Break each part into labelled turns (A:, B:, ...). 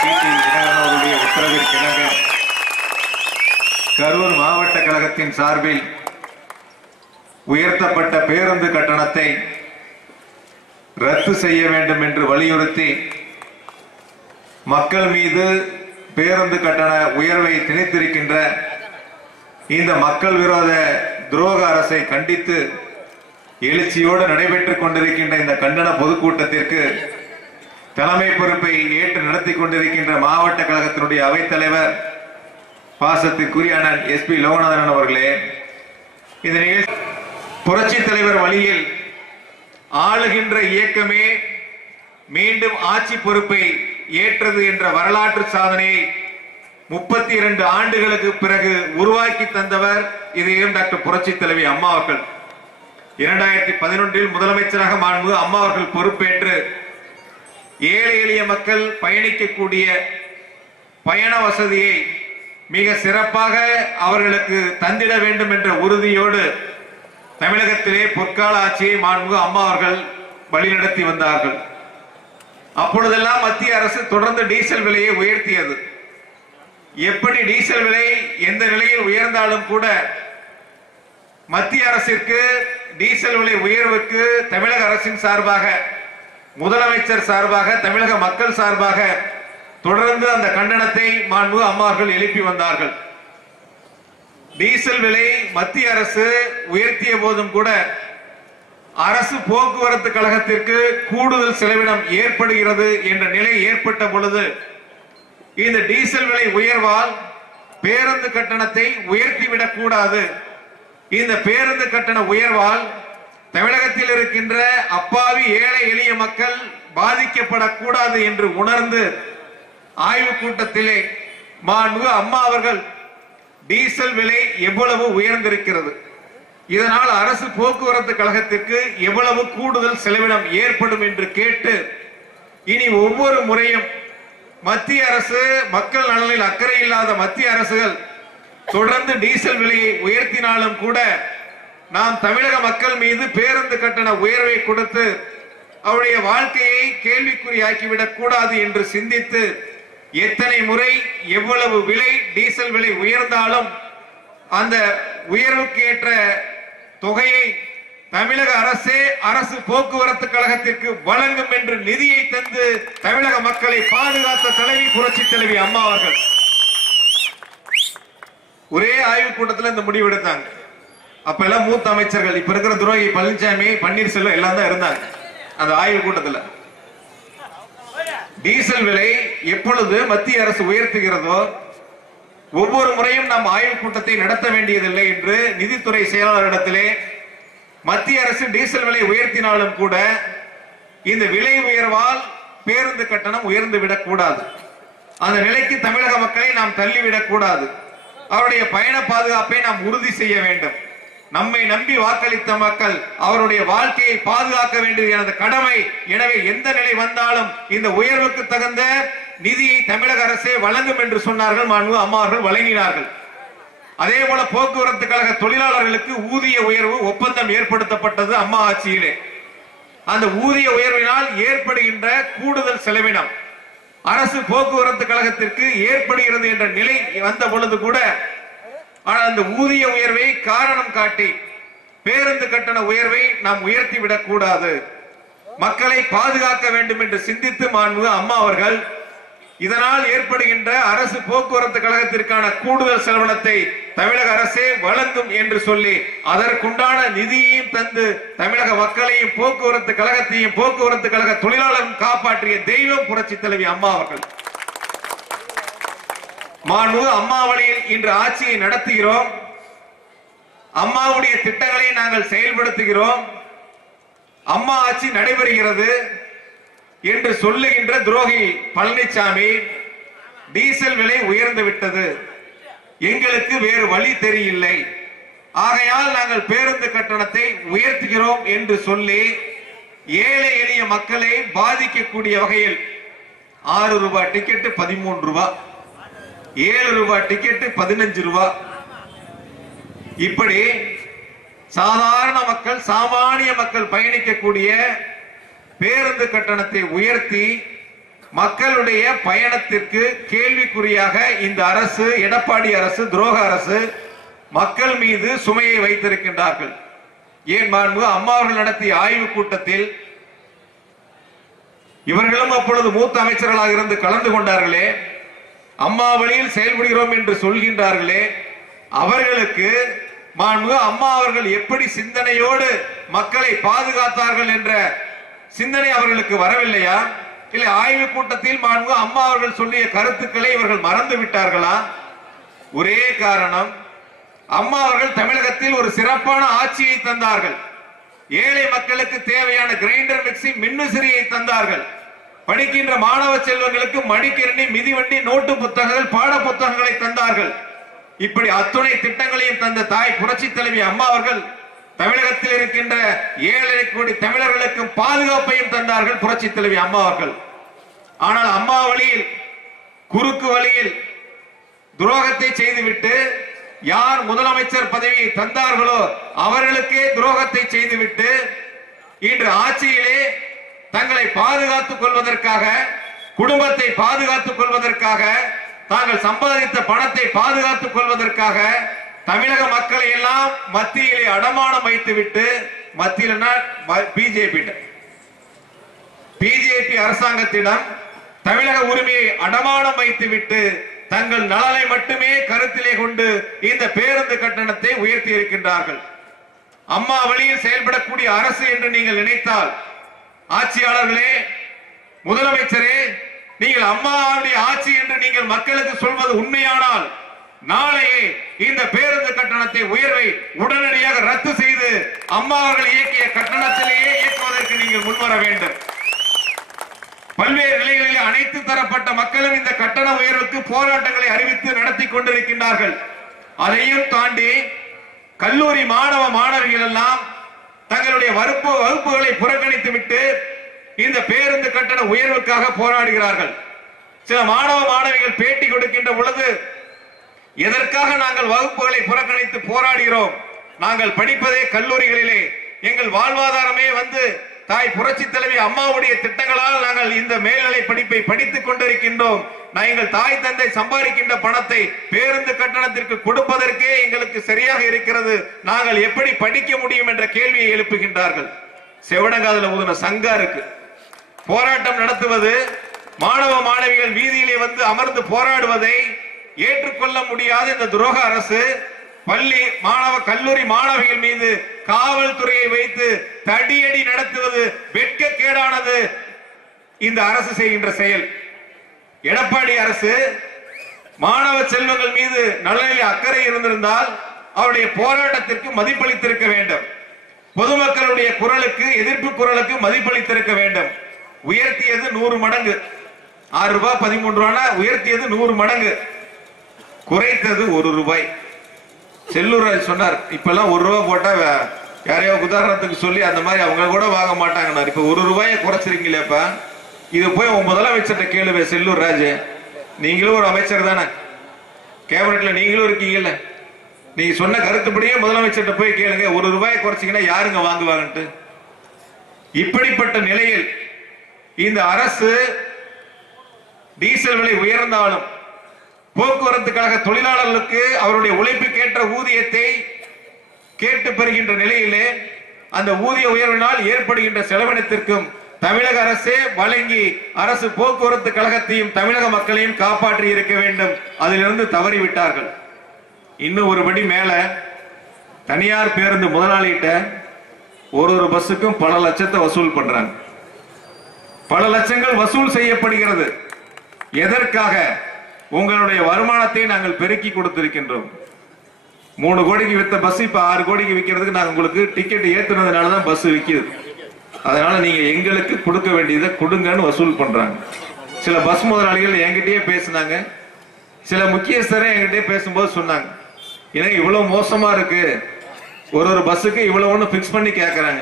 A: DD Dinakaran உத்தரவிற்கிணங்க Karur மாவட்ட கழகத்தின் சார்பில் உயர்த்தப்பட்ட பேருந்து கட்டணத்தை ரத்து செய்ய வேண்டும் என்று வலியுறுத்தி மக்கள் மீது பேருந்து கட்டண உயர்வை திணித்திருக்கின்ற இந்த மக்கள் விரோத துரோக அரசை கண்டித்து எழுச்சியோடு நடைபெற்றுக் கொண்டிருக்கின்ற இந்த கண்டன பொதுக்கூட்டத்திற்கு தலைமை பொறுப்பை ஏற்று நடத்தி கொண்டிருக்கின்ற மாவட்ட கழகத்தினுடைய அவைத்தலைவர் பாசத்திற்குரிய அண்ணன் எஸ் பி லோகநாதன் அவர்களே இந்த நிகழ்ச்சி புரட்சி தலைவர் வழியில் ஆளுகின்ற இயக்கமே மீண்டும் ஆட்சி பொறுப்பை ஏற்றது என்ற வரலாற்று சாதனையை முப்பத்தி இரண்டு ஆண்டுகளுக்கு பிறகு உருவாக்கி தந்தவர் இதையும் டாக்டர் புரட்சி தலைவி அம்மா அவர்கள்? இரண்டாயிரத்தி பதினொன்றில் முதலமைச்சராக மாண்பு அம்மா அவர்கள் பொறுப்பேற்று ஏழை எளிய மக்கள் பயணிக்கக்கூடிய பயண வசதியை மிக சிறப்பாக அவர்களுக்கு தந்திட வேண்டும் என்ற உறுதியோடு தமிழகத்திலே பொற்கால ஆட்சியை மாண்பு அம்மா அவர்கள் வழிநடத்தி வந்தார்கள். அப்பொழுதெல்லாம் மத்திய அரசு தொடர்ந்து டீசல் விலையை உயர்த்தியது. எப்படி டீசல் விலை எந்த நிலையில் உயர்ந்தாலும் கூட மத்திய அரசிற்கு டீசல் விலை உயர்வுக்கு தமிழக அரசின் சார்பாக முதலமைச்சர் சார்பாக தமிழக மக்கள் சார்பாக தொடர்ந்து அந்த கண்டனத்தை மாண்பு அம்மார்கள் எழுப்பி வந்தார்கள். டீசல் விலை மத்திய அரசு உயர்த்திய போதும் கூட அரசு போக்குவரத்து கழகத்திற்கு கூடுதல் செலவினம் ஏற்படுகிறது என்ற நிலை ஏற்பட்ட பொழுது இந்த டீசல் விலை உயர்வால் பேருந்து கட்டணத்தை உயர்த்திவிடக் கூடாது இந்த பேருந்து கட்டண உயர்வால் தமிழகத்தில் இருக்கின்ற அப்பாவி ஏழை எளிய மக்கள் பாதிக்கப்படக்கூடாது என்று உணர்ந்து ஆய்வு கூட்டத்திலே மாண்பு அம்மா அவர்கள் டீசல் விலை எவ்வளவு உயர்ந்திருக்கிறது? இதனால் அரசு போக்குவரத்து கழகத்திற்கு எவ்வளவு கூடுதல் செலவினம் ஏற்படும் என்று கேட்டு இனி ஒவ்வொரு முறையும் மத்திய அரசு மக்கள் நலனில் அக்கறை இல்லாத மத்திய அரசுகள் தொடர்ந்து டீசல் விலையை உயர்த்தினாலும் கூட நாம் தமிழக மக்கள் மீது பேருந்து கட்டண உயர்வை கொடுத்து அவருடைய வாழ்க்கையை கேள்விக்குறியாக்கிவிடக் கூடாது என்று சிந்தித்து எத்தனை முறை எவ்வளவு விலை டீசல் விலை உயர்ந்தாலும் அந்த உயர்வுக்கு ஏற்ற தொகையை தமிழக அரசே அரசு போக்குவரத்து கழகத்திற்கு வழங்கும் என்று நிதியை தந்து தமிழக மக்களை பாதுகாத்த தலைவி புரட்சி தலைவி அம்மா அவர்கள். ஒரே ஆய்வுக் கூட்டத்தில் இந்த முடிவு எடுத்தாங்க. அப்ப எல்லாம் மூத்த அமைச்சர்கள் இப்ப இருக்கிற துரோகி பழனிசாமி பன்னீர்செல்வம் எல்லாம் தான் இருந்தாங்க. அந்த ஆய்வு கூட்டத்தில். டீசல் விலை எப்பொழுது மத்திய அரசு உயர்த்துகிறதோ ஒவ்வொரு முறையும் நாம் ஆய்வு கூட்டத்தை நடத்த வேண்டியதில்லை என்று நிதித்துறை செயலாளரிடத்திலே மத்திய அரசு டீசல் விலை உயர்த்தினாலும் கூட இந்த விலை உயர்வால் பேருந்து கட்டணம் உயர்ந்து விடக்கூடாது அந்த நிலைக்கு தமிழக மக்களை நாம் தள்ளிவிடக் கூடாது. அவருடைய பயண பாதுகாப்பை நாம் உறுதி செய்ய வேண்டும். நம்மை நம்பி வாக்களித்த மக்கள் அவருடைய வாழ்க்கையை பாதுகாக்க வேண்டியது எனது கடமை. எனவே எந்த நிலை வந்தாலும் இந்த உயர்வுக்கு தகுந்த நிதியை தமிழக அரசே வழங்கும் என்று சொன்னார்கள் மாண்பு அம்மாவர்கள் வழங்கினார்கள். அதே போல போக்குவரத்து கழக தொழிலாளர்களுக்கு ஊதிய உயர்வு ஒப்பந்தம் ஏற்படுத்தப்பட்டது அம்மா ஆட்சியிலே. அந்த ஊதிய உயர்வினால் ஏற்படுகின்ற கூடுதல் செலவினம். அரசு போக்குவரத்து கழகத்திற்கு ஏற்படுகிறது என்ற நிலை வந்த பொழுது கூட ஆனால் அந்த ஊதிய உயர்வை காரணம் காட்டி பேருந்து கட்டண உயர்வை நாம் உயர்த்தி விடக் கூடாது. மக்களை பாதுகாக்க வேண்டும் என்று சிந்தித்து மாண்பு அம்மா அவர்கள் இதனால் ஏற்படுகின்ற அரசு போக்குவரத்து கழகத்திற்கான கூடுதல் செலவினத்தை தமிழக அரசே வழங்கும் என்று சொல்லி அதற்குண்டான நிதியையும் தந்து தமிழக மக்களையும் போக்குவரத்து கழகத்தையும் போக்குவரத்து கழக தொழிலாளரும் காப்பாற்றிய தெய்வம் புரட்சி தலைவி அம்மா அவர்கள். மாண்பு அம்மாவளியில் இன்று ஆட்சியை நடத்துகிறோம். அம்மாவுடைய திட்டங்களை நாங்கள் செயல்படுத்துகிறோம். அம்மா ஆட்சி நடைபெறுகிறது என்று சொல்லுகின்ற துரோகி பழனிசாமி டீசல் விலை உயர்ந்து விட்டது. எங்களுக்கு வேறு வழி தெரியவில்லை. ஆகையால் நாங்கள் பேருந்து கட்டணத்தை உயர்த்துகிறோம் என்று சொல்லி ஏழை எளிய மக்களை பாதிக்கக்கூடிய வகையில் ஆறு ரூபாய் டிக்கெட்டு பதிமூன்று ரூபாய் ஏழு ரூபாய் டிக்கெட்டு பதினஞ்சு ரூபாய் இப்படி சாதாரண மக்கள் சாமானிய மக்கள் பயணிக்கக்கூடிய பேருந்து கட்டணத்தை உயர்த்தி மக்களுடைய பயணத்திற்கு கேள்விக்குறியாக இந்த அரசு எடப்பாடி அரசு துரோக அரசு மக்கள் மீது சுமையை வைத்திருக்கின்றார்கள். ஏன் மாண்பு அம்மா அவர்கள் நடத்திய ஆய்வு கூட்டத்தில் இவர்களும் அப்பொழுது மூத்த அமைச்சர்களாக இருந்து கலந்து கொண்டார்களே. அம்மா வழியில் செயல்படுகிறோம் என்று சொல்கின்றார்களே அவர்களுக்கு மாண்பு அம்மா அவர்கள் எப்படி சிந்தனையோடு மக்களை பாதுகாத்தார்கள் என்ற சிந்தனை அவர்களுக்கு வரவில்லையா? இல்லை ஆய்வு கூட்டத்தில் மாண்பு அம்மா அவர்கள் சொல்லிய கருத்துக்களை இவர்கள் மறந்து விட்டார்களா? ஒரே காரணம் அம்மா அவர்கள் தமிழகத்தில் ஒரு சிறப்பான ஆட்சியை தந்தார்கள். ஏழை மக்களுக்கு தேவையான கிரைண்டர் மிக்சி மின்னுசிறியை தந்தார்கள். படிக்கின்ற மாணவ செல்வங்களுக்கு மடிக்கரணி மிதிவண்டி நோட்டு புத்தகங்கள் பாட புத்தகங்களை தந்தார்கள். இப்படி அத்துணை திட்டங்களையும் தந்த தாய் புரட்சி தலைவி அம்மா அவர்கள் தமிழகத்தில் இருக்கின்ற ஏழரை கோடி தமிழர்களுக்கும் பாதுகாப்பையும் தந்தார்கள் புரட்சி தலைவி அம்மா அவர்கள். ஆனால் அம்மா வழியில் குறுக்கு வழியில் துரோகத்தை செய்துவிட்டு யார் முதலமைச்சர் பதவியை தந்தார்களோ அவர்களுக்கே துரோகத்தை செய்துவிட்டு இன்று ஆட்சியிலே தங்களை பாதுகாத்துக் கொள்வதற்காக குடும்பத்தை பாதுகாத்துக் கொள்வதற்காக தாங்கள் சம்பாதித்த பணத்தை பாதுகாத்துக் கொள்வதற்காக தமிழக மக்களை எல்லாம் மத்தியிலே அடமானம் வைத்துவிட்டு மத்தியில் பிஜேபி பிஜேபி அரசாங்கத்திடம் தமிழக உரிமையை அடமானம் வைத்துவிட்டு தங்கள் நலனை மட்டுமே கருத்திலே கொண்டு இந்த பேருந்து கட்டணத்தை உயர்த்தி இருக்கின்றார்கள். அம்மா வழியில் செயல்படக்கூடிய அரசு என்று நீங்கள் நினைத்தால் ஆட்சியாளர்களே முதலமைச்சரே நீங்கள் அம்மாவுடைய ஆட்சி என்று நீங்கள் மக்களுக்கு சொல்வது உண்மையானால் நாளையே இந்த பேருந்து கட்டணத்தை உயர்வை உடனடியாக ரத்து செய்து அம்மா அவர்கள் இயக்கிய கட்டணத்திலேயே இயக்குவதற்கு நீங்கள் முன்வர வேண்டும். பல்வேறு நிலைகளில் அனைத்து தரப்பட்ட மக்களும் இந்த கட்டண உயர்வுக்கு போராட்டங்களை அறிவித்து நடத்தி கொண்டிருக்கின்றார்கள். அதையும் தாண்டி கல்லூரி மாணவ மாணவிகள் எல்லாம் தங்களுடைய வறுப்பு வகுப்புகளை புறக்கணித்து விட்டு இந்த பேருந்து கட்டண உயர்வுக்காக போராடுகிறார்கள். சில மாணவ மாணவிகள் பேட்டி கொடுக்கின்ற பொழுது எதற்காக நாங்கள் வகுப்புகளை புறக்கணித்து போராடுகிறோம்? நாங்கள் படிப்பதே கல்லூரிகளிலே. எங்கள் வாழ்வாதாரமே வந்து தாய் புரட்சி தலைவி அம்மாவுடைய திட்டங்களால் நாங்கள் இந்த மேல்நிலை படிப்பை படித்துக் கொண்டிருக்கின்றோம். நான் எங்கள் தாய் தந்தை சம்பாதிக்கின்ற பணத்தை பேருந்து கட்டணத்திற்கு கொடுப்பதற்கே எங்களுக்கு சரியாக இருக்கிறது. நாங்கள் எப்படி படிக்க முடியும் என்ற கேள்வியை எழுப்புகின்றார்கள். செவடங்காதுல ஊதுன சங்கா இருக்கு. போராட்டம் நடத்துவது மாணவ மாணவிகள் வீதியிலே வந்து அமர்ந்து போராடுவதை ஏற்றுக்கொள்ள முடியாத இந்த துரோக அரசு பள்ளி மாணவ கல்லூரி மாணவிகள் மீது காவல்துறையை வைத்து தடியடி நடத்துவது வெட்கக்கேடானது. இந்த அரசு செய்கின்ற செயல். எடப்பாடி அரசு மாணவ செல்வங்கள் மீது நலனில் அக்கறை இருந்திருந்தால் அவருடைய போராட்டத்திற்கு மதிப்பளித்திருக்க வேண்டும். பொதுமக்களுடைய குரலுக்கு எதிர்ப்பு குரலுக்கு மதிப்பளித்திருக்க வேண்டும். உயர்த்தியது நூறு மடங்கு. ஆறு ரூபாய் பதிமூன்று ரூபாய் உயர்த்தியது நூறு மடங்கு. குறைத்தது ஒரு ரூபாய். செல்லூர் சொன்னார் இப்பெல்லாம் ஒரு ரூபாய் போட்டா யாரையோ உதாரணத்துக்கு சொல்லி அந்த மாதிரி அவங்க கூட வாங்க மாட்டாங்கன்னார். இப்ப ஒரு ரூபாயை குறைச்சிருக்கீங்களேப்பா? இது போய் உன் முதலமைச்சர்கிட்ட கேளுவே செல்லூர் ராஜு. நீங்களும் ஒரு அமைச்சர் தானே. கேபினட்ல நீங்களும் இருக்கீங்கல்ல. நீங்க சொன்ன கருத்துப்படியே முதலமைச்சர்கிட்ட போய் கேளுங்க. ஒரு ரூபாயை குறைச்சிங்கன்னா யாருங்க வாங்குவாங்கன்ட்டு. இப்படிப்பட்ட நிலையில் இந்த அரசு டீசல் விலை உயர்ந்தாலும் போக்குவரத்து கழக தொழிலாளர்களுக்கு அவருடைய உழைப்புக்கேற்ற ஊதியத்தை கேட்டு பெறுகின்ற நிலையிலே அந்த ஊதிய உயர்வினால் ஏற்படுகின்ற செலவினத்திற்கும் தமிழக அரசே வழங்கி அரசு போக்குவரத்து கழகத்தையும் தமிழக மக்களையும் காப்பாற்றி இருக்க வேண்டும். அதிலிருந்து தவறிவிட்டார்கள். இன்னும் ஒரு படி மேல தனியார் பேருந்து முதலாளிகிட்ட ஒரு ஒரு பஸ்ஸுக்கும் பல லட்சத்தை வசூல் பண்றாங்க. பல லட்சங்கள் வசூல் செய்யப்படுகிறது. எதற்காக? உங்களுடைய வருமானத்தை நாங்கள் பெருக்கி கொடுத்திருக்கின்றோம். மூணு கோடிக்கு வித்த பஸ் இப்ப ஆறு கோடிக்கு விற்கிறதுக்கு நாங்கள் உங்களுக்கு டிக்கெட் ஏத்துனதுனால தான் பஸ் விற்கிது அதனால நீங்க எங்களுக்கு கொடுக்க வேண்டியதை கொடுங்கன்னு வசூல் பண்றாங்க. சில பஸ் முதலாளிகள் என்கிட்டயே பேசினாங்க. சில முக்கியஸ்தரே என்கிட்டயே பேசும்போது சொன்னாங்க ஏன்னா இவ்வளவு மோசமா இருக்கு? ஒரு ஒரு பஸ்ஸுக்கு இவ்வளவுன்னு பிக்ஸ் பண்ணி கேட்கறாங்க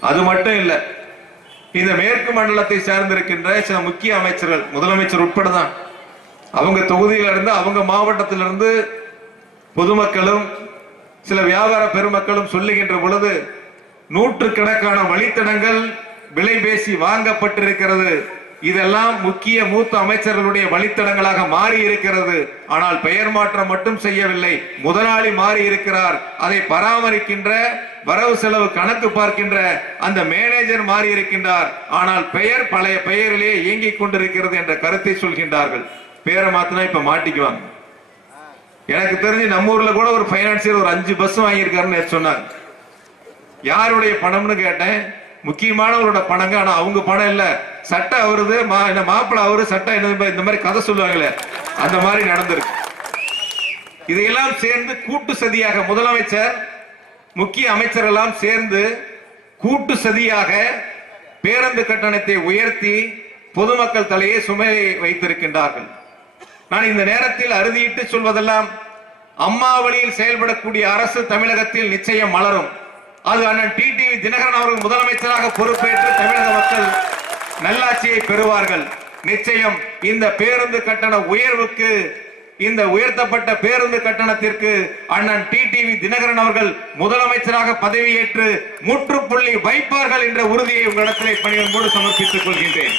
A: அது மட்டும் இல்ல இந்த மேற்கு மண்டலத்தை சார்ந்திருக்கின்ற சில முக்கிய அமைச்சர்கள் முதலமைச்சர் உட்பட தான் அவங்க தொகுதியில இருந்து அவங்க மாவட்டத்திலிருந்து பொதுமக்களும் சில வியாபார பெருமக்களும் சொல்லுகின்ற பொழுது நூற்றுக்கணக்கான வழித்தடங்கள் விலை பேசி வாங்கப்பட்டிருக்கிறது. இதெல்லாம் முக்கிய மூத்த அமைச்சர்களுடைய வழித்தடங்களாக மாறி இருக்கிறது ஆனால் பெயர் மாற்றம் மட்டும் செய்யவில்லை. முதலாளி மாறி இருக்கிறார் அதை பராமரிக்கின்ற வரவு செலவு கணக்கு பார்க்கின்ற அந்த மேனேஜர் மாறி இருக்கின்றார் ஆனால் பெயர் பழைய பெயரிலேயே இயங்கிக் கொண்டிருக்கிறது என்ற கருத்தை சொல்கின்றார்கள். பேரை மாத்தினா இப்ப மாட்டிக்குவாங்க. எனக்கு தெரிஞ்சு நம்ம ஊர்ல கூட ஒரு பைனான்சியர் ஒரு அஞ்சு பஸ் வாங்கியிருக்காருன்னு சொன்னார் சொன்னாங்க. யாருடைய பணம்னு கேட்டேன். முக்கியமானவரோட பணங்க ஆனா அவங்க பணம் இல்ல. சட்டை அவருது மா- என்ன மாப்பிள்ளை அவரு சட்டை என்ன இந்த மாதிரி கதை சொல்லுவாங்களே அந்த மாதிரி நடந்திருக்கு. இதையெல்லாம் சேர்ந்து கூட்டு சதியாக முதலமைச்சர் முக்கிய அமைச்சர் எல்லாம் சேர்ந்து கூட்டு சதியாக பேருந்து கட்டணத்தை உயர்த்தி பொதுமக்கள் தலையே சுமையை வைத்திருக்கின்றார்கள். நான் இந்த நேரத்தில் அறுதியிட்டு சொல்வதெல்லாம் அம்மா வழியில் செயல்படக்கூடிய அரசு தமிழகத்தில் நிச்சயம் மலரும். அது அண்ணன் டிடிவி தினகரன் அவர்கள் முதலமைச்சராக பொறுப்பேற்று தமிழக மக்கள் நல்லாட்சியை பெறுவார்கள். நிச்சயம் இந்த பேருந்து கட்டண உயர்வுக்கு இந்த உயர்த்தப்பட்ட பேருந்து கட்டணத்திற்கு அண்ணன் டிடிவி தினகரன் அவர்கள் முதலமைச்சராக பதவியேற்று முற்றுப்புள்ளி வைப்பார்கள் என்ற உறுதியை உங்களிடத்திலே பணியோடு சமர்ப்பித்துக் கொள்கின்றேன்.